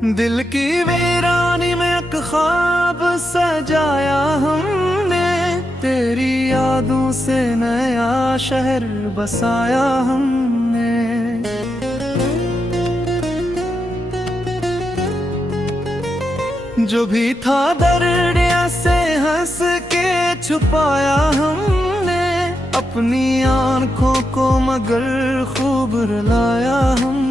दिल की वीरानी में एक ख्वाब सजाया हमने, तेरी यादों से नया शहर बसाया हमने। जो भी था दर्द से हंस के छुपाया हमने, अपनी आंखों को मगर खूब रुलाया हमने।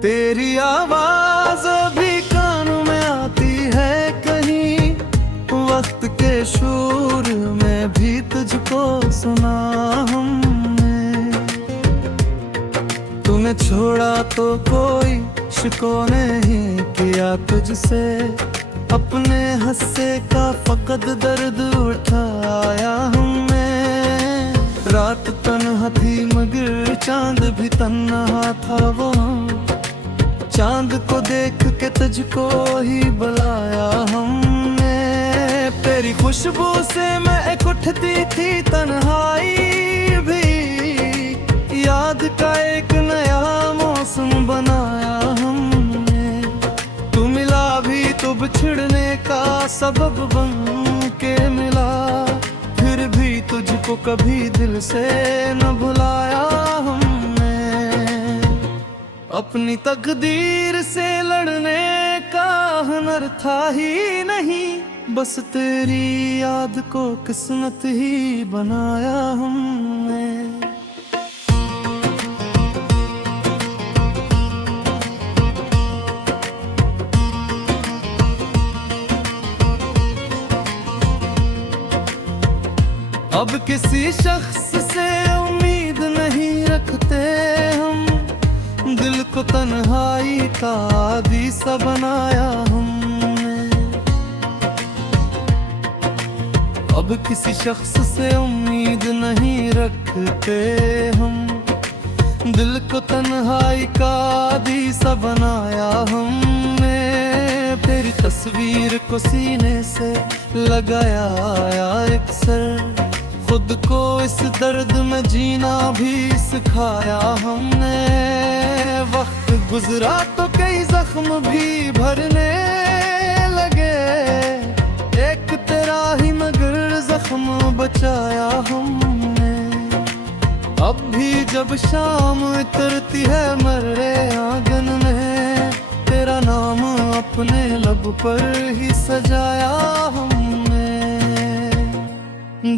तेरी आवाज भी कानों में आती है कहीं, वक्त के शोर में भी तुझको सुना हमने। तूने छोड़ा तो कोई शिको नहीं किया तुझसे, अपने हंसे का फकत दर्द उठाया हमने। रात तन्हा थी मगर चांद भी तन्हा था वहाँ, चांद को देख के तुझको ही बुलाया हमने। तेरी खुशबू से मैं एक उठती थी तन्हाई भी, याद का एक नया मौसम बनाया हमने। तू मिला भी तो बिछड़ने का सबब बन के मिला, फिर भी तुझको कभी दिल से न भुलाया हमने। अपनी तकदीर से लड़ने का हुनर था ही नहीं, बस तेरी याद को किस्मत ही बनाया हमने। अब किसी शख्स से उम्मीद नहीं रखते हम, दिल को तन्हाई का आदी सा बनाया हमने। अब किसी शख्स से उम्मीद नहीं रखते हम, दिल को तन्हाई का आदी सा बनाया हमने। तेरी तस्वीर को सीने से लगाया अक्सर, खुद को इस दर्द में जीना भी सिखाया हमने। वक्त गुजरा तो कई जख्म भी भरने लगे, एक तेरा ही मगर जख्म बचाया हमने। अब भी जब शाम उतरती है मर्रे आंगन में, तेरा नाम अपने लब पर ही सजाया हमने।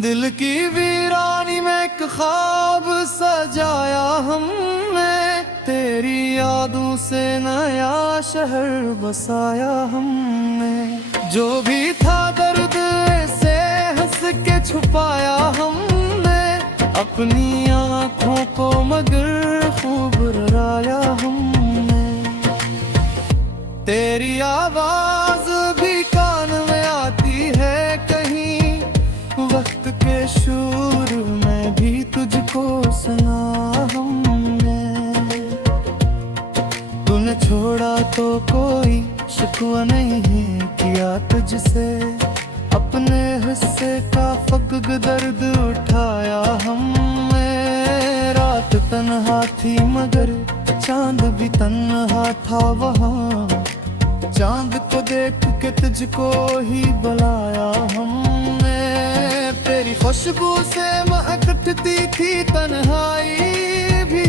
दिल की वीरानी में एक ख्वाब सजाया हमने, तेरी यादों से नया शहर बसाया हमने। जो भी था दर्द से हंस के छुपाया हमने, अपनी आंखों को मगर खूब रुलाया हमने। तेरी आवाज भी कान में आती है कहीं, वक्त के शोर में भी तुझको सुना हमने। तूने छोड़ा तो कोई शिकवा नहीं किया तुझसे, अपने हिस्से का फकग दर्द उठाया हमने। रात तन्हा थी मगर चांद भी तन्हा था वहाँ, चांद को देख के तुझको ही बुलाया हमने। तेरी खुशबू से महक उठती थी तन्हाई भी,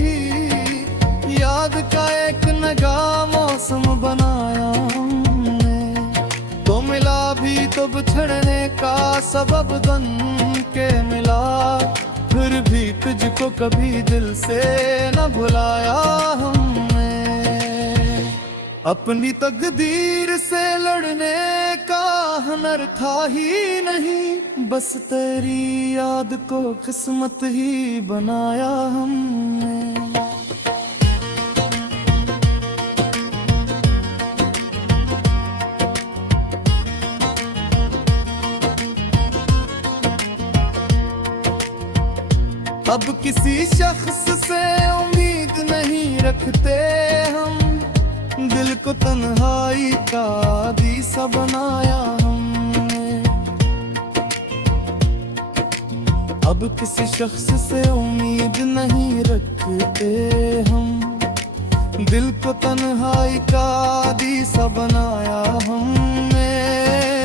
याद का एक नया मौसम बनाया हमने। तो मिला भी तो बिछड़ने का सबब बन के मिला, फिर भी तुझको कभी दिल से न भुलाया हमने। अपनी तकदीर से लड़ने का हुनर था ही नहीं, बस तेरी याद को किस्मत ही बनाया हमने। अब किसी शख्स से उम्मीद नहीं रखते हम, दिल को तन्हाई का आदी सा बनाया हमने। अब किसी शख्स से उम्मीद नहीं रखते हम, दिल को तन्हाई का दीसा बनाया हमने,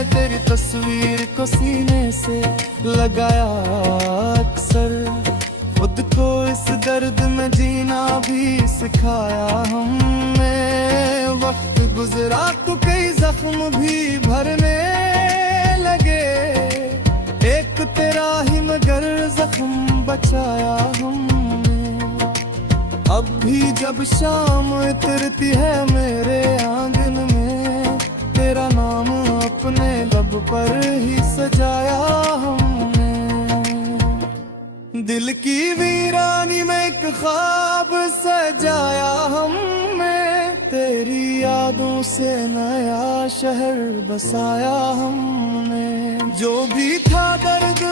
तेरी तस्वीर को सीने से लगाया अक्सर, खुद को इस दर्द में जीना भी सिखाया हमने। वक्त गुजरा तो कई जख्म भी भरने लगे, एक तेरा ही मगर जख्म बचाया हमने। अब भी जब शाम उतरती है मेरे आंगन में, तेरा नाम अपने लब पर ही सजाया हमने। दिल की वीरानी में एक ख्वाब सजाया हमने, तेरी यादों से नया शहर बसाया हमने। जो भी था दर्द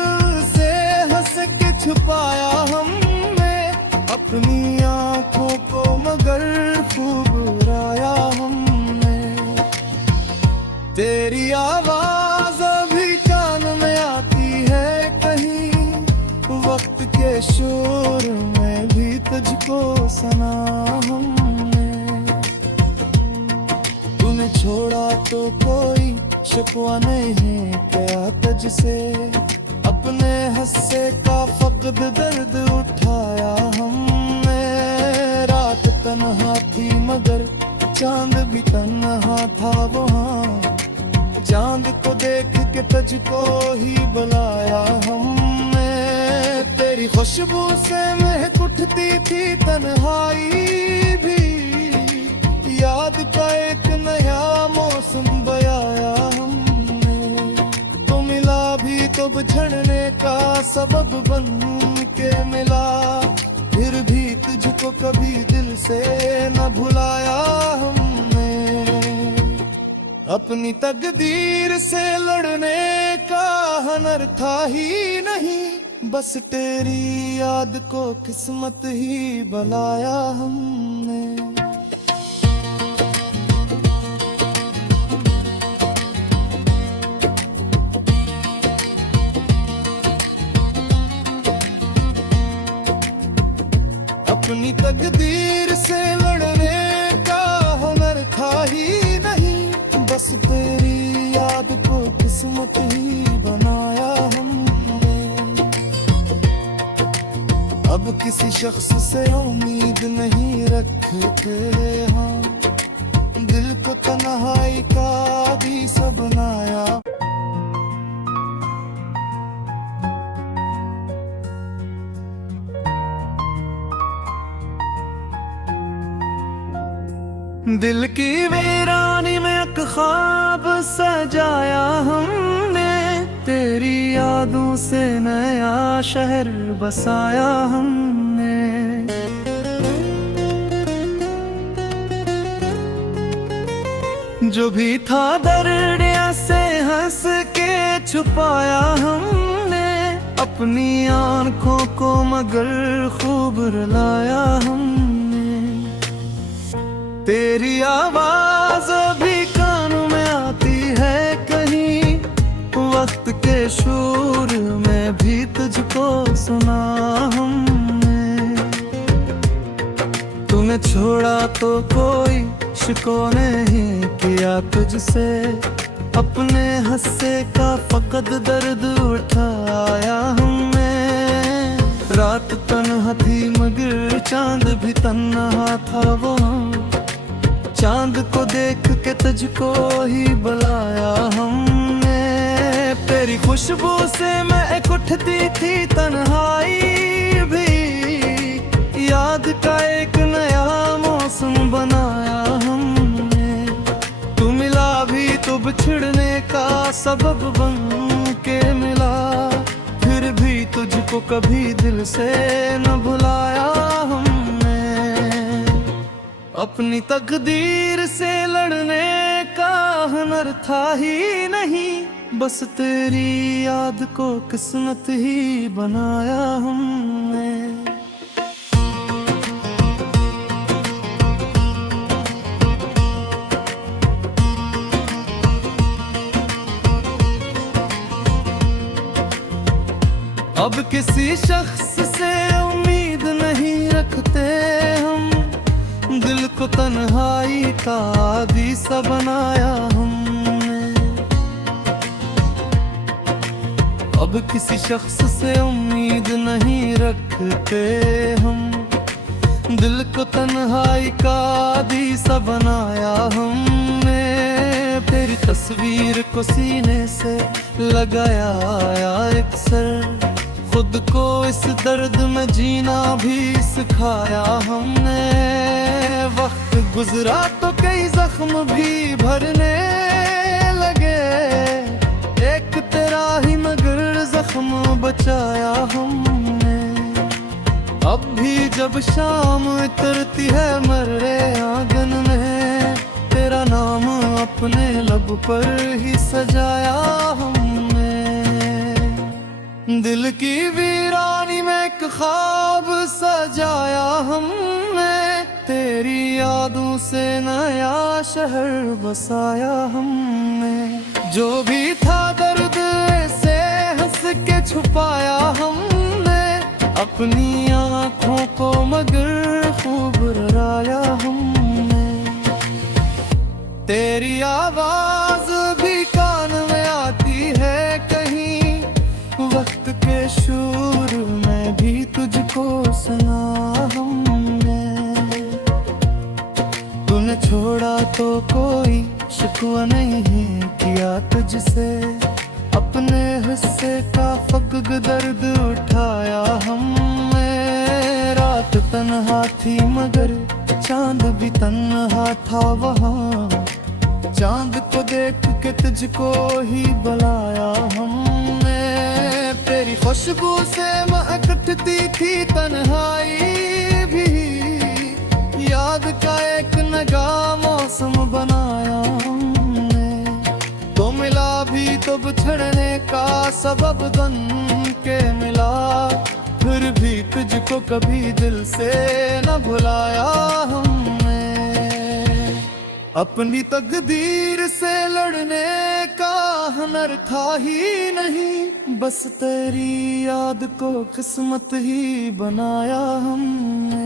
से हंस के छुपाया हमने, अपनी आंखों को मगर खूब राया हमने। तेरी आवाज अभी कान में आती है कहीं, वक्त के शोर में भी तुझको सुना हमने। तूने छोड़ा तो कोई शिकवा नहीं क्या तुझसे, अपने हिस्से का फक़द दर्द उठाया हमने। रात तन्हा थी मगर चांद भी तन्हा था वहाँ, चांद को देख के तुझको ही बुलाया हमने। तेरी खुशबू से महक उठती थी तन्हाई भी, याद का एक नया मौसम बयाया हमने। तो मिला भी तो बिछड़ने का सबब बन के मिला, फिर भी तुझको कभी दिल से न भुलाया हमने। अपनी तकदीर से लड़ने का हुनर था ही नहीं, बस तेरी याद को किस्मत ही बनाया हमने। अपनी तकदीर से लड़ने का हुनर था ही नहीं, बस तेरी याद को किस्मत ही बनाया हमने। अब किसी शख्स से उम्मीद नहीं रखते हम, दिल को तन्हाई का दीसा बनाया। दिल की वीरानी में एक ख्वाब सजाया हमने, तेरी यादों से नया शहर बसाया हमने। जो भी था दर्द से हंस के छुपाया हमने, अपनी आंखों को मगर खूब रुलाया हमने। तेरी आवाज अभी कान में आती है कहीं, वक्त के शोर में भी तुझको सुना हमने। तूने छोड़ा तो कोई शिकवा नहीं किया तुझसे, अपने हिस्से का फक़द दर्द उठाया हमने। रात तन्हा थी मगर चांद भी तन्हा था वहाँ, चांद को देख के तुझको ही बुलाया हमने। तेरी खुशबू से महक उठती थी तन्हाई भी, याद का एक नया मौसम बनाया हमने। तू मिला भी तो बिछड़ने का सबब बन के मिला, फिर भी तुझको कभी दिल से न भुलाया हमने। अपनी तकदीर से लड़ने का हुनर था ही नहीं, बस तेरी याद को किस्मत ही बनाया हमने। अब किसी शख्स से उम्मीद नहीं रखते हम, दिल को को तन्हाई का आदी सा बनाया हमने। अब किसी शख्स से उम्मीद नहीं रखते हम, दिल को तन्हाई का आदी सा बनाया हमने। तेरी तस्वीर को सीने से लगाया अक्सर, खुद को इस दर्द में जीना भी सिखाया हमने। वक्त गुजरा तो कई जख्म भी भरने लगे, एक तेरा ही मगर जख्म बचाया हमने। अब भी जब शाम उतरती है मर्रे आंगन में, तेरा नाम अपने लब पर ही सजाया हमने। दिल की वीरानी में एक ख्वाब सजाया हमने, तेरी यादों से नया शहर बसाया हमने। जो भी था दर्द से हंस के छुपाया हमने, अपनी आँखों को मगर खूब डराया हमने। तेरी आवाज भी कान में आती है कहीं, वक्त के शोर में भी तुझको सुना हमने। तूने छोड़ा तो कोई शिकवा नहीं है किया तुझसे, अपने हिस्से का फकग दर्द उठाया हमने। रात तन्हा थी मगर चांद भी तन्हा था वहाँ, चांद को देख के तुझको ही बुलाया हमने। तेरी खुशबू से महक उठती थी तन्हाई भी, याद का एक नया मौसम बनाया हमने। तो मिला भी तो बिछड़ने का सबब बन के मिला, फिर भी तुझको कभी दिल से न भुलाया हमने। अपनी तकदीर से लड़ने का हुनर था ही नहीं, बस तेरी याद को किस्मत ही बनाया हमने।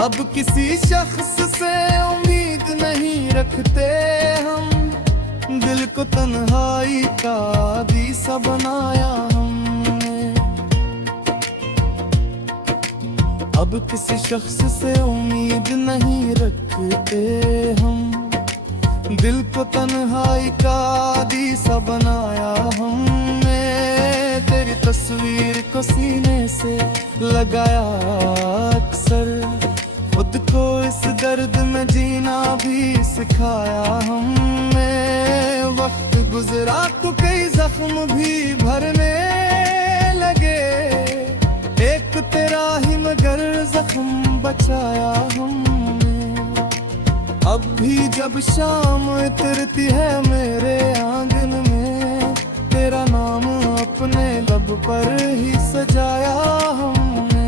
अब किसी शख्स से उम्मीद नहीं रखते हम, दिल को तन्हाई का आदी सा बनाया हमने। अब किसी शख्स से उम्मीद नहीं रखते हम, दिल को तन्हाई का आदी सा बनाया हमने। तेरी तस्वीर को सीने से लगाया अक्सर, खुद को इस दर्द में जीना भी सिखाया हमने। वक्त गुजरा तो कई जख्म भी भरने लगे, एक तेरा ही मगर जख्म बचाया हमने। अब भी जब शाम उतरती है मेरे आंगन में, तेरा नाम अपने लब पर ही सजाया हमने।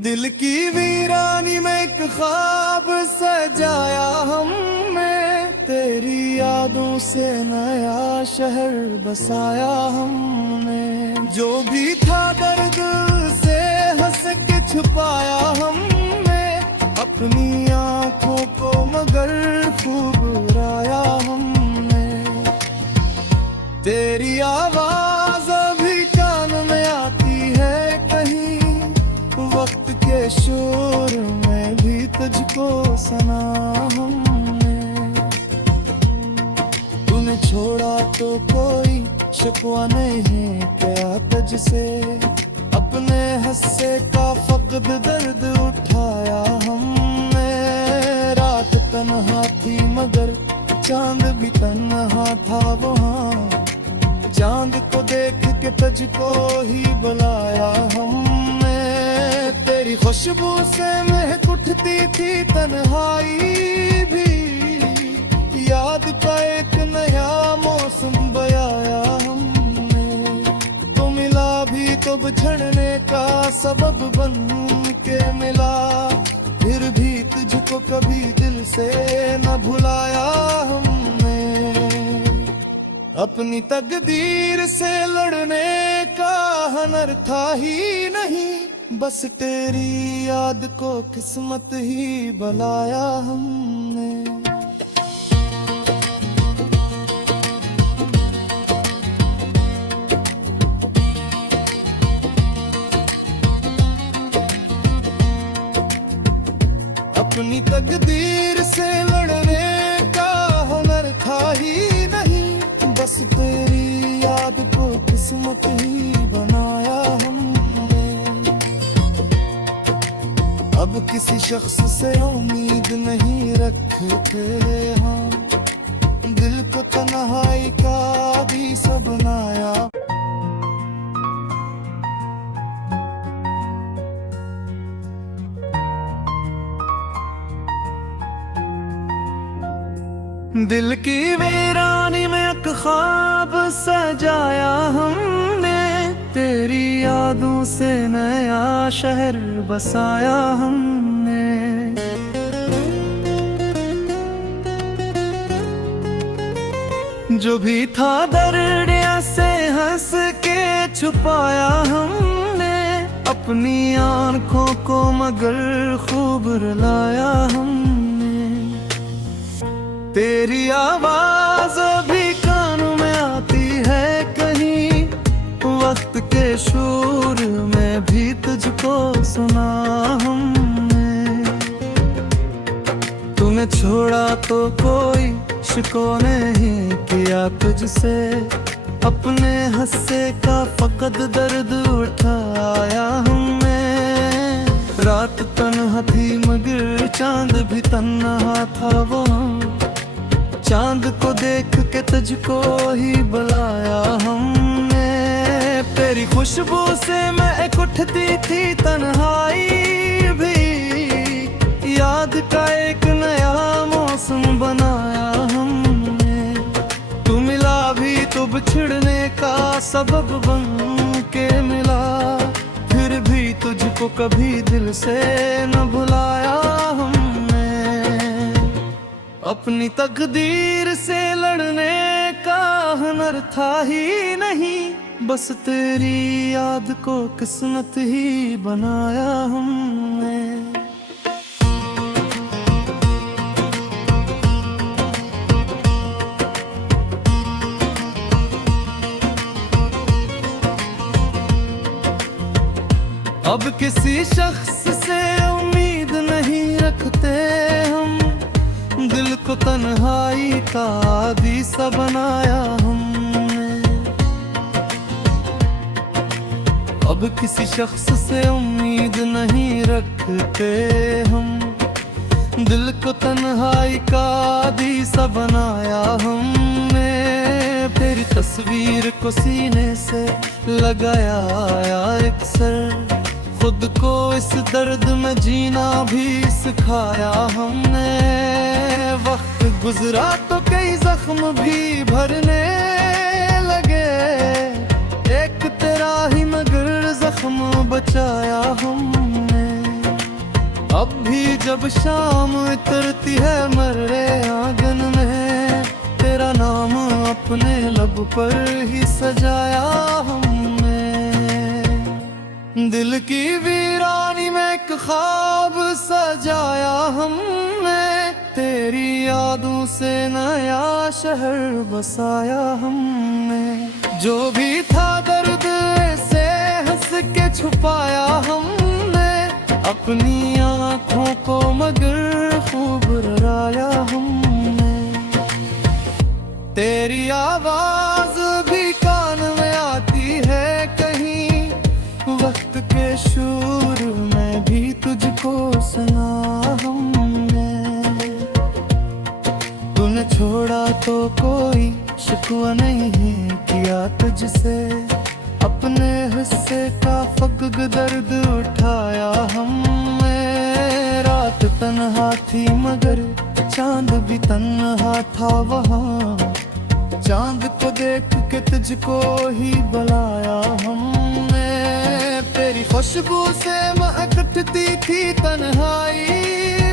दिल की वीरानी में एक ख्वाब सजाया हमने, तेरी यादों से नया शहर बसाया हमने। जो भी था दर्द से हंस के छुपाया हमने, अपनी आँखों को मगर खूब राया हमने। तेरी आवाज अभी कान में आती है कहीं, वक्त के शोर में भी तुझको सुना हमने। तूने छोड़ा तो कोई शिकवा नहीं है क्या तुझसे, अपने हिस्से का फकद दर्द उठाया हमने। रात तन्हा थी मगर चांद भी तन्हा था वहाँ, चांद को देख के तुझको ही बुलाया हमने। तेरी खुशबू से महक उठती थी तन्हाई भी, याद का एक नया मौसम बयाया हमने। तो मिला भी तो बिछड़ने का सबब बन के मिला, फिर भी तुझको को कभी दिल से न भुलाया हमने। अपनी तकदीर से लड़ने का हुनर था ही नहीं, बस तेरी याद को किस्मत ही बनाया हमने। अपनी तकदीर से लड़ने का हुनर था ही नहीं, बस तेरी याद को किस्मत ही बनाया हमने। अब किसी शख्स से उम्मीद नहीं रखते हम, दिल को तन्हाई का भी सब बनाया। दिल की वीरानी में एक ख्वाब सजाया हमने, तेरी यादों से नया शहर बसाया हमने। जो भी था दर्द से हंस के छुपाया हमने, अपनी आंखों को मगर खूब रुलाया हमने। तेरी आवाज अभी कानों में आती है कहीं, वक्त के शोर में भी तुझको सुना हमने। तूने छोड़ा तो कोई शिकवा नहीं किया तुझसे, अपने हंसे का फकत दर्द उठाया हमने। रात तन्हा थी मगर चांद भी तन्हा था वो, चांद को देख के तुझको ही बुलाया हमने। तेरी खुशबू से मैं उठती थी तन्हाई भी, याद का एक नया मौसम बनाया हमने। तू मिला भी तो बिछड़ने का सबब बन के मिला, फिर भी तुझको कभी दिल से न भुलाया हमने। अपनी तकदीर से लड़ने का हुनर था ही नहीं, बस तेरी याद को किस्मत ही बनाया हमने। अब किसी शख्स से उम्मीद नहीं रखते हम, दिल को तन्हाई का आदी सा बनाया हमने। अब किसी शख्स से उम्मीद नहीं रखते हम, दिल को तन्हाई का आदी सा बनाया हमने। तेरी तस्वीर को सीने से लगाया अक्सर, खुद को इस दर्द में जीना भी सिखाया हमने। वक्त गुजरा तो कई जख्म भी भरने लगे, एक तेरा ही मगर जख्म बचाया हमने। अब भी जब शाम उतरती है मर्रे आंगन में, तेरा नाम अपने लब पर ही सजाया हमने। दिल की वीरानी में एक ख्वाब सजाया हमने, तेरी यादों से नया शहर बसाया हमने। जो भी था दर्द से हंस के छुपाया हमने, अपनी आँखों को मगर खूब रुलाया हमने। तेरी आवाज भी कान में आती है कहीं, वक्त के शोर में भी तुझको सुना हमने। तूने छोड़ा तो कोई शिकवा नहीं किया तुझसे, अपने हिस्से का फकग दर्द उठाया हमने। रात तन्हा थी मगर चांद भी तन्हा था वहाँ, चांद को देख के तुझको ही बुलाया हमने। तेरी खुशबू से महकती थी तन्हाई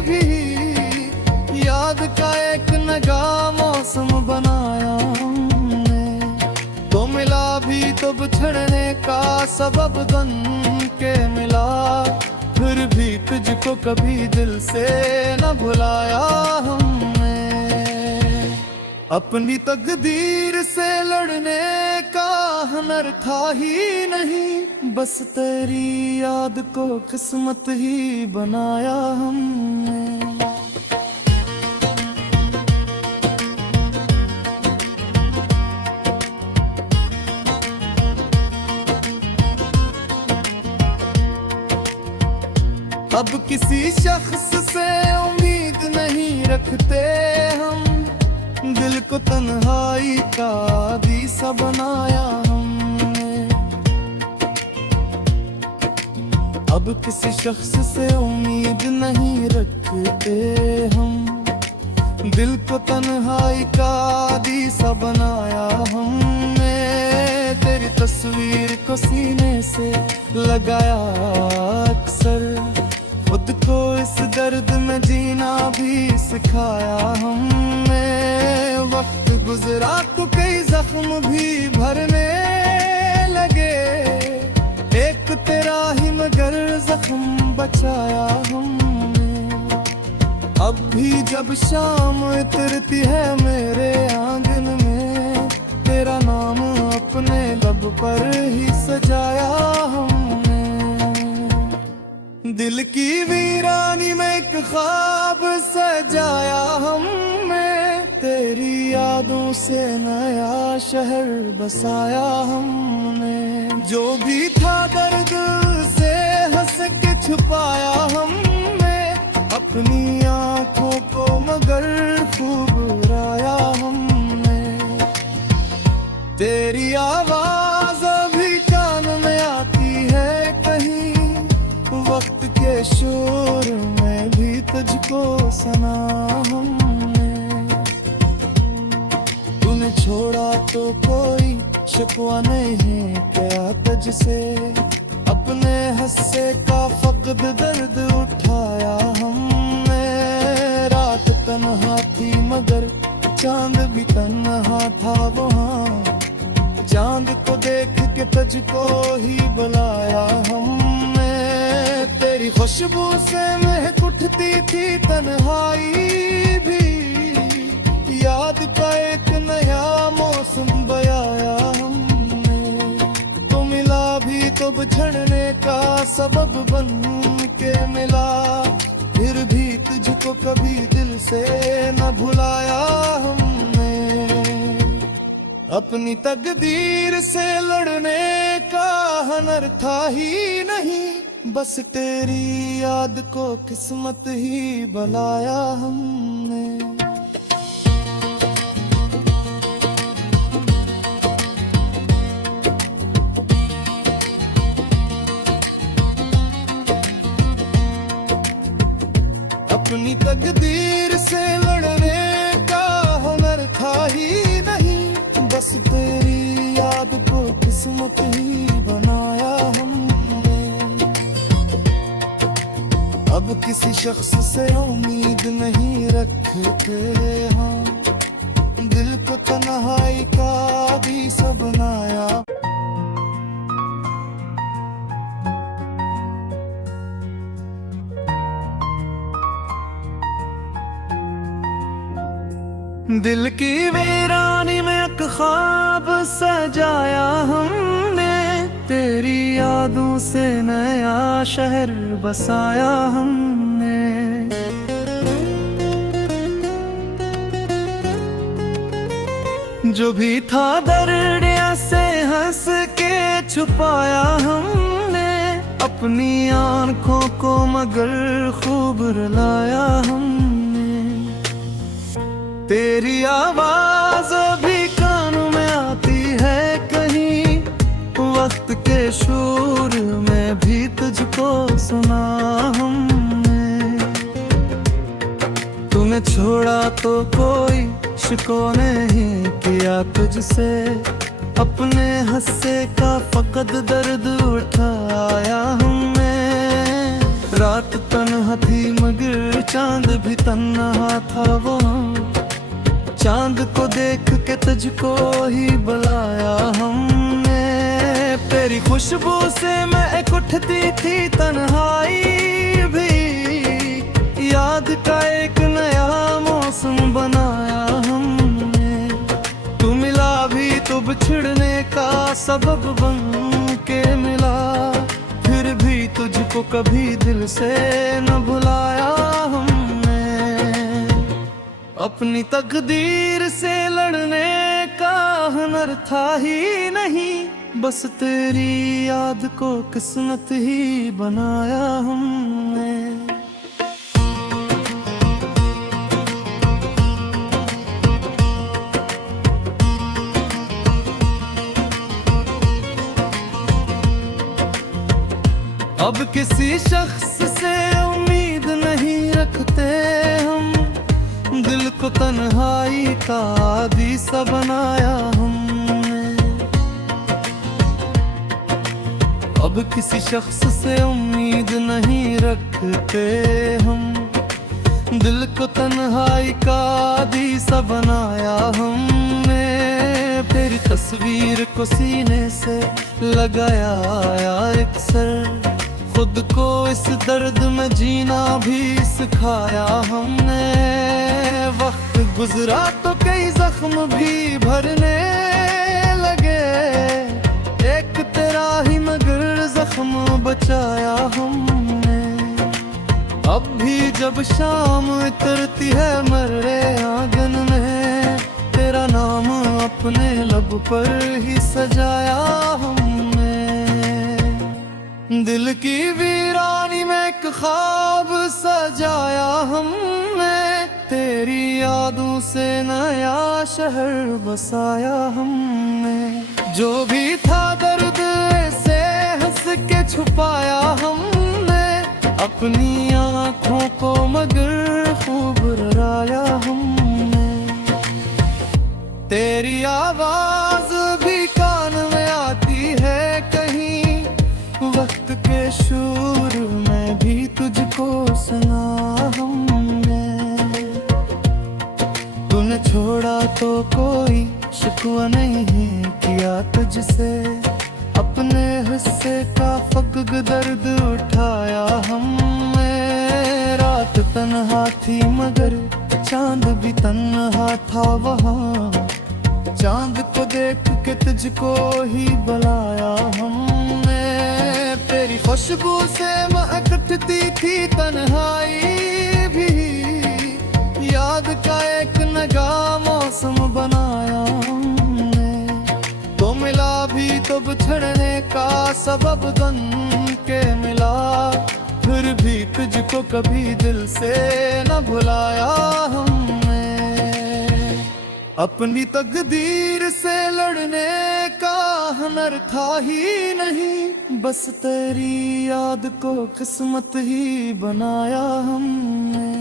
भी, लगा मौसम बनाया हमने, तो मिला भी तो बिछड़ने का सबब बन के मिला। फिर भी तुझको कभी दिल से न भुलाया हमने। अपनी तकदीर से लड़ने का हुनर था ही नहीं, बस तेरी याद को किस्मत ही बनाया हमने। अब किसी शख्स से उम्मीद नहीं रखते हम, दिल को तन्हाई का आदीसा बनाया हमने। अब किसी शख्स से उम्मीद नहीं रखते हम, दिल को तन्हाई का आदीसा बनाया हमने। तेरी तस्वीर को सीने से लगाया अक्सर, खुद को इस दर्द में जीना भी सिखाया हमने। वक्त गुजरा तो कई जख्म भी भरने लगे, एक तेरा ही मगर जख्म बचाया हमने। अब भी जब शाम उतरती है मेरे आंगन में, तेरा नाम अपने लब पर ही सजाया हमने। दिल की वीरानी में एक ख्वाब सजाया हमने, तेरी यादों से नया शहर बसाया हमने। जो भी था दर्द से हंस के छुपाया हमने, अपनी आंखों को मगर खूब राया हमने। तेरी आवाज अभी कान में आती है कहीं, वक्त के शोर में भी तुझको सुना हमने। तूने छोड़ा तो कोई शिकवा नहीं क्या तुझसे, अपने हिस्से का फकद दर्द उठाया हमने। रात तन्हा थी मगर चांद भी तन्हा था वहाँ, चांद को देख के तुझको ही बुलाया हमने। तेरी खुशबू से महक उठती थी तन्हाई भी, याद का एक नया मौसम बयाया हमने। तो मिला भी तो बिछड़ने का सबब बन के मिला, फिर भी तुझको कभी दिल से न भुलाया हमने। अपनी तकदीर से लड़ने का हुनर था ही नहीं, बस तेरी याद को किस्मत ही बनाया हमने। अपनी तकदीर से लड़ने का हुनर था ही नहीं, बस तेरी याद को किस्मत ही बनाया हमने। अब किसी शख्स से उम्मीद नहीं रखते हम, दिल को तन्हाई का भी सब बनाया। दिल की वीरानी में एक ख्वाब सजाया हमने, तेरी यादों से नया शहर बसाया हमने। जो भी था दर्द से हंस के छुपाया हमने, अपनी आंखों को मगर खूब रुलाया हमने। तेरी आवाज भी कानों में आती है कहीं, वक्त के शोर में भी तुझको सुना हमने। तूने छोड़ा तो कोई शिको नहीं किया तुझसे, अपने हिस्से का फकत दर्द उठाया हमने। रात तन्हा थी मगर चांद भी तन्हा था वहाँ, तुझको ही बुलाया हमने। तेरी खुशबू से मैं एक उठती थी तन्हाई भी, याद का एक नया मौसम बनाया हमने। तू मिला भी तो बिछड़ने का सबब बन के मिला, फिर भी तुझको कभी दिल से न भुलाया हमने। अपनी तकदीर से लड़ने का हुनर था ही नहीं, बस तेरी याद को किस्मत ही बनाया हमने। अब किसी शख्स से उम्मीद नहीं रखते हम, दिल को तन्हाई का आदी सा बनाया हमने। अब किसी शख्स से उम्मीद नहीं रखते हम, दिल को तन्हाई का आदी सा बनाया हमने। तेरी तस्वीर को सीने से लगाया अक्सर, खुद को इस दर्द में जीना भी सिखाया हमने। वक्त गुजरा तो कई जख्म भी भरने लगे, एक तेरा ही मगर जख्म बचाया हमने। अब भी जब शाम उतरती है मर्रे आंगन में, तेरा नाम अपने लब पर ही सजाया हमने। दिल की वीरानी में एक ख्वाब सजाया हमने, तेरी यादों से नया शहर बसाया हमने। जो भी था दर्द से हंस के छुपाया हमने, अपनी आँखों को मगर खूब डराया हमने। तेरी आवाज भी कान में आती है कहीं, वक्त के शूर में भी तुझको सुना हमने। तूने छोड़ा तो कोई शिकवा नहीं है किया तुझसे, अपने हिस्से का फग दर्द उठाया हमने। रात तन्हा थी मगर चांद भी तन्हा था वहाँ, चांद को देख के तुझको ही बुलाया हमने। तेरी खुशबू से महकती थी तन्हाई भी, याद का एक नया मौसम बनाया हमने। तो मिला भी तो बिछड़ने का सबब बन के मिला, फिर भी तुझको कभी दिल से न भुलाया हमने। अपनी तकदीर से लड़ने का हुनर था ही नहीं, बस तेरी याद को किस्मत ही बनाया हमने।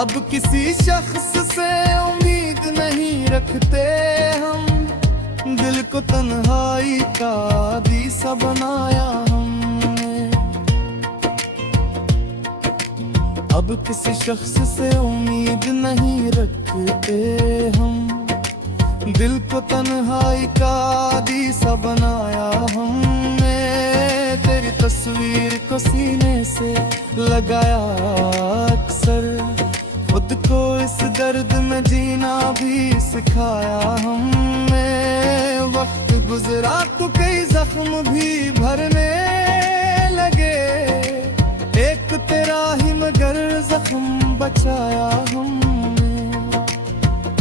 अब किसी शख्स से उम्मीद नहीं रखते हम, दिल को तन्हाई का आदी सा बनाया हमने। अब किसी शख्स से उम्मीद नहीं रखते हम, दिल को तन्हाई का आदी सा बनाया हमने। तेरी तस्वीर को सीने से लगाया अक्सर, खुद को इस दर्द में जीना भी सिखाया हमने। वक्त गुजरा तो कई जख्म भी भरने लगे, एक तेरा ही मगर जख्म बचाया हमने।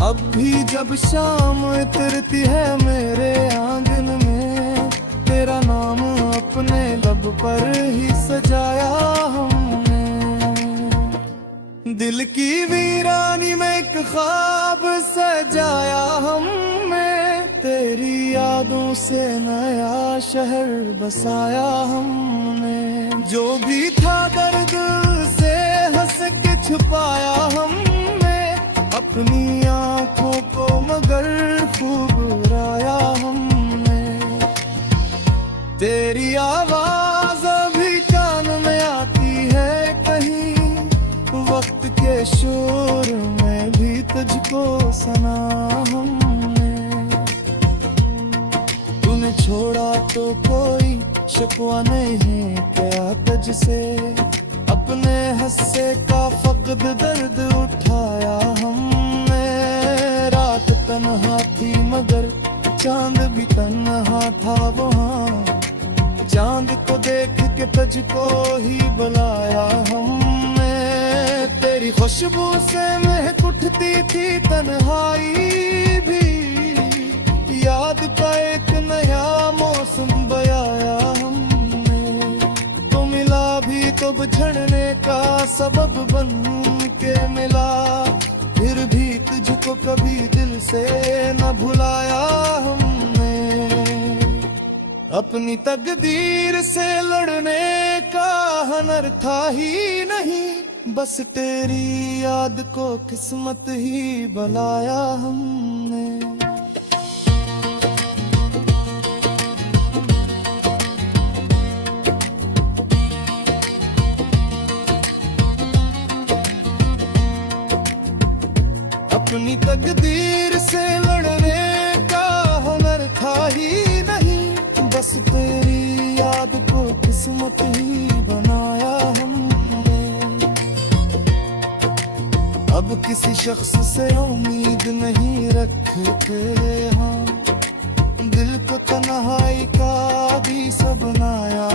अब भी जब शाम उतरती है मेरे आंगन में, तेरा नाम अपने लब पर ही सजाया हमने। दिल की वीरानी में एक ख्वाब सजाया हमने, तेरी यादों से नया शहर बसाया हमने। जो भी था दर्द से हंस के छुपाया हमने, अपनी आँखों को मगर खूब राया हमने। आवाज अभी कान में आती है कहीं, वक्त के शोर में भी तुझको सुना हमने। तूने छोड़ा तो कोई शिकवा नहीं क्या तुझसे, अपने हिस्से का फकद दर्द उठाया हमने। रात तन्हा थी मगर चांद भी तन्हा था वहाँ, चांद को देख के तुझको ही बुलाया हमने। तेरी खुशबू से महक उठती थी तन्हाई भी, याद का एक नया मौसम बयाया हमने। तो मिला भी तो बिछड़ने का सबब बन के मिला, फिर भी तुझको कभी दिल से न भुलाया हमने। अपनी तकदीर से लड़ने का हुनर था ही नहीं, बस तेरी याद को किस्मत ही बनाया हमने। अपनी तकदीर से लड़ने का हुनर था ही नहीं, बस तेरी याद को किस्मत ही बनाया हमने। अब किसी शख्स से उम्मीद नहीं रखते हम, दिल को तन्हाई का भी सब बनाया।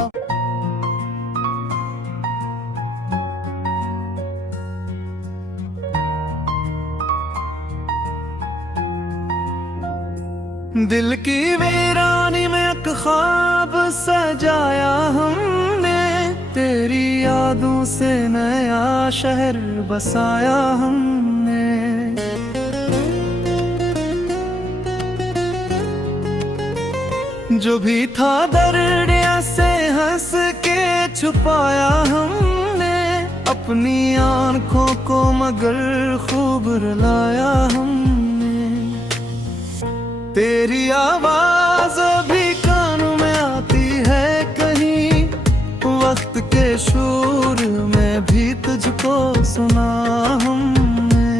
दिल की वीरानी में एक ख्वाब सजाया हमने, तेरी यादों से नया शहर बसाया हमने। जो भी था दर्द से हंस के छुपाया हमने, अपनी आंखों को मगर खूब रुलाया हमने। तेरी आवाज अभी कानों में आती है कहीं, वक्त के शोर में भी तुझको सुना हमने।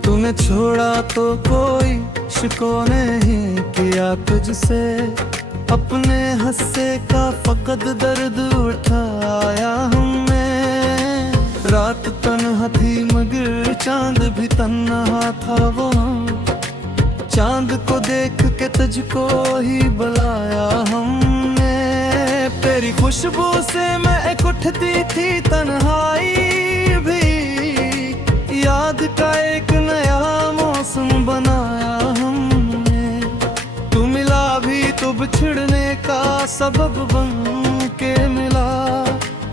तूने छोड़ा तो कोई शिको नहीं किया तुझसे, अपने हिस्से का फकद दर्द उठाया हमने। रात तन्हा थी मगर चांद भी तन्हा था वहाँ, चांद को देख के तुझको ही बुलाया हमने। तेरी खुशबू से महक उठती थी तन्हाई भी, याद का एक नया मौसम बनाया हमने। तू मिला भी तो बिछड़ने का सबब बन के मिला,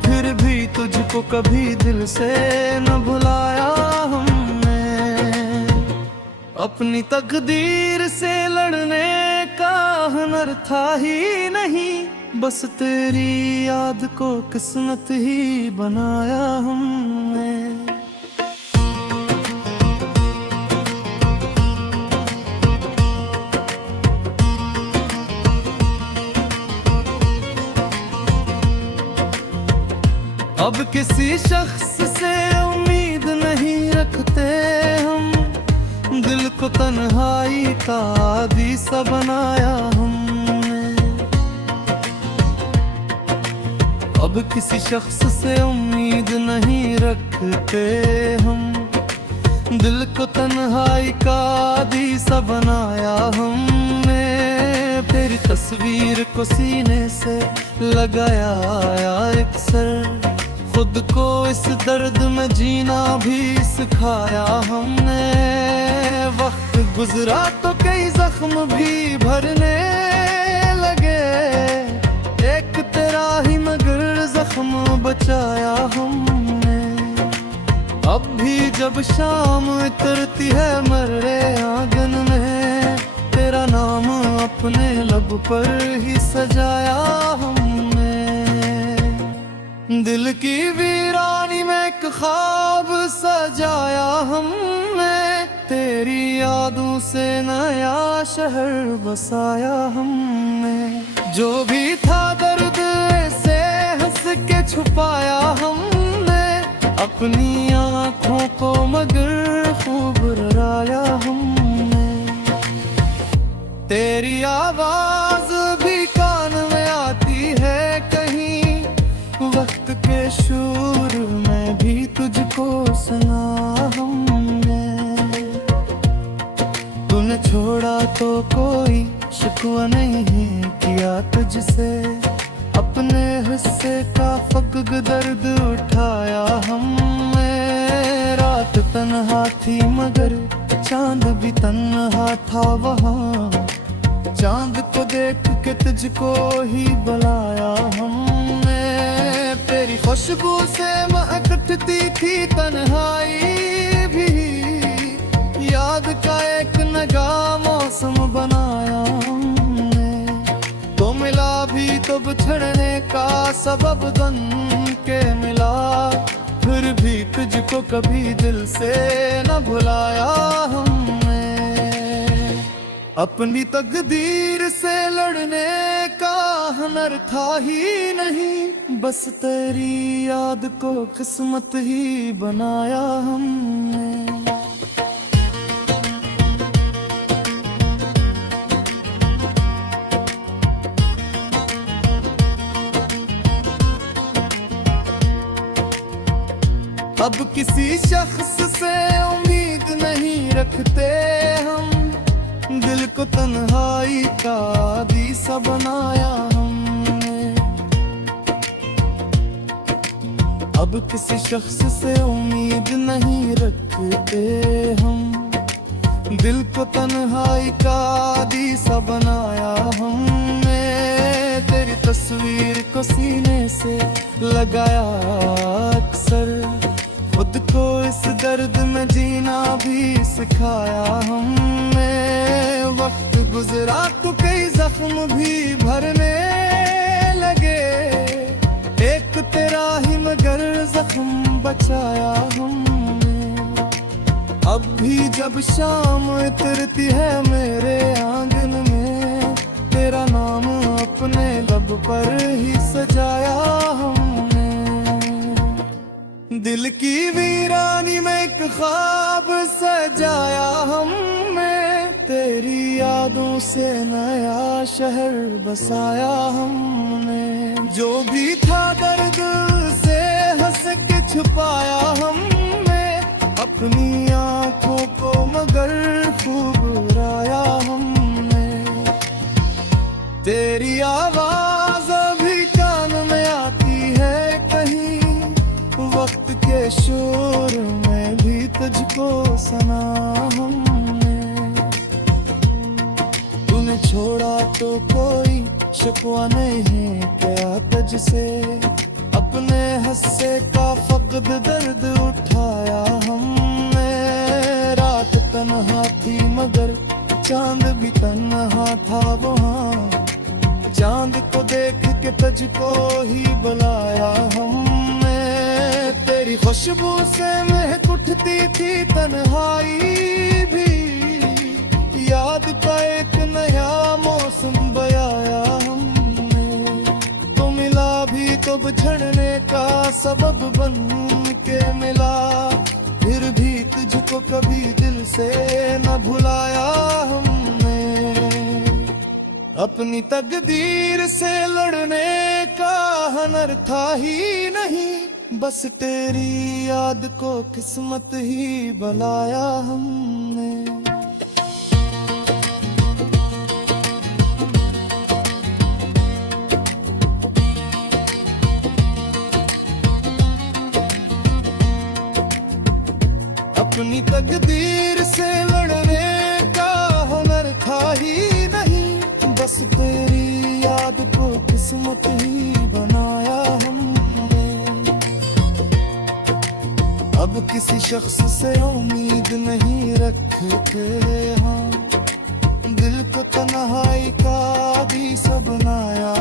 फिर भी तुझको कभी दिल से न भुलाया हमने। अपनी तकदीर से लड़ने का हुनर था ही नहीं, बस तेरी याद को किस्मत ही बनाया हमने। अब किसी शख्स से उम्मीद नहीं रखते हम, दिल को तन्हाई का आदी सा बनाया हमने। अब किसी शख्स से उम्मीद नहीं रखते हम, दिल को तन्हाई का आदी सा बनाया हमने। तेरी तस्वीर को सीने से लगाया अक्सर, खुद को इस दर्द में जीना भी सिखाया हमने। वक्त गुजरा तो कई जख्म भी भरने लगे, एक तेरा ही मगर जख्म बचाया हमने। अब भी जब शाम उतरती है मर्रे आंगन में, तेरा नाम अपने लब पर ही सजाया हमने। दिल की वीरानी में एक ख्वाब सजाया हमने, तेरी यादों से नया शहर बसाया हमने। जो भी था दर्द से हंस के छुपाया हमने अपनी आँखों को, मगर खूब डराया हमने। तेरी आवाज भी कान में आती है कहीं, वक्त के शोर में भी तुझको सुना हमने। तूने छोड़ा तो कोई शिकवा नहीं है किया तुझसे, अपने हिस्से का फकग दर्द उठाया हमने। रात तन्हा थी मगर चांद भी तन्हा था वहाँ, चांद को देख के तुझको ही बुलाया हमने। तेरी खुशबू से महकती थी तन्हाई भी, याद का एक नया मौसम बनाया हमने। तो मिला भी तो बिछड़ने का सबब बन के मिला, फिर भी तुझको कभी दिल से न भुलाया हमने। अपनी तकदीर से लड़ने का हुनर था ही नहीं, बस तेरी याद को किस्मत ही बनाया हमने। अब किसी शख्स से उम्मीद नहीं रखते हम, दिल को तन्हाई का आदी सा बनाया हमने। अब किसी शख्स से उम्मीद नहीं रखते हम, दिल को तन्हाई का आदी सा बनाया हमने। तेरी तस्वीर को सीने से लगाया अक्सर, खुद को इस दर्द में जीना भी सिखाया हमने। वक्त गुजरा तो कई जख्म भी भरने लगे, एक तेरा ही मगर जख्म बचाया हमने। अब भी जब शाम उतरती है मेरे आंगन में, तेरा नाम अपने लब पर ही सजाया हमने। दिल की वीरानी में एक ख्वाब सजाया हमने, तेरी यादों से नया शहर बसाया हमने। जो भी था दर्द से हंस के छुपाया हमने, अपनी आँखों को मगर खूब डराया हमने। तेरी आवाज अभी कान में आती है कहीं, वक्त के शोर में भी तुझको सुना हमने। तूने छोड़ा तो कोई शिकवा नहीं है क्या तुझसे, अपने हिस्से का फकद दर्द उठाया हमने। रात तन्हा थी मगर चांद भी तन्हा था वहाँ, चांद को देख के तुझको ही बुलाया हमने। तेरी खुशबू से महक उठती थी तन्हाई भी, याद का एक नया मौसम बयाया हमने। तो मिला भी तो बिछड़ने का सबब बन के मिला, फिर भी तुझको कभी दिल से न भुलाया हमने। अपनी तकदीर से लड़ने का हुनर था ही नहीं, बस तेरी याद को किस्मत ही बनाया हमने। अपनी तकदीर से लड़ने का हुनर था ही नहीं, बस तेरी याद को किस्मत ही बनाया हमने। अब किसी शख्स से उम्मीद नहीं रखते हम, दिल को तन्हाई का भी सब बनाया।